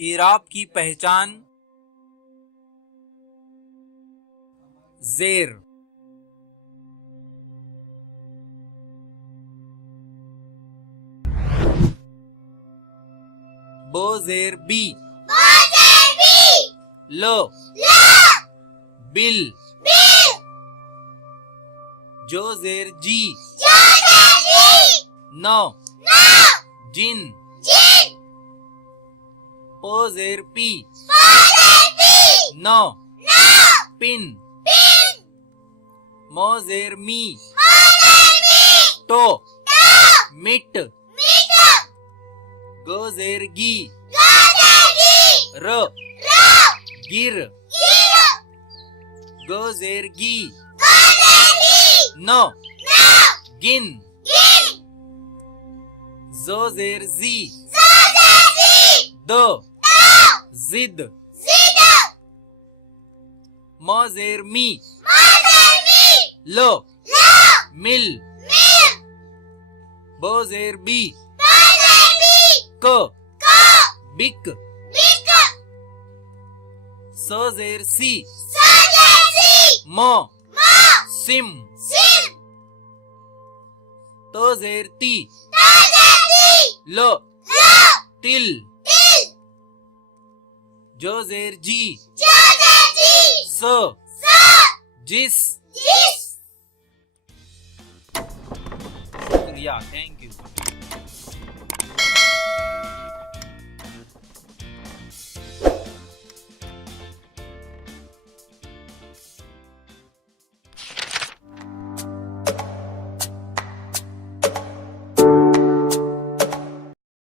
इराब की पहचान जेर, बो जेर बी, लो, बिल, जो जेर जी, नो, जिन, पो जेर पी, नो, पिन, मो जेर मी, टो, मिट, गो जेर गी, र, गिर, गो जेर गी, नो, गिन, जो जेर जी, दो, जिद, मो जेर मी, लो, मिल, बो जेर बी, को, बिक, सो जेर सी, मो, सिम, तो जेर ती, लो, तिल, जो जेर जी, सो, जिस। शुक्रिया, थैंक यू।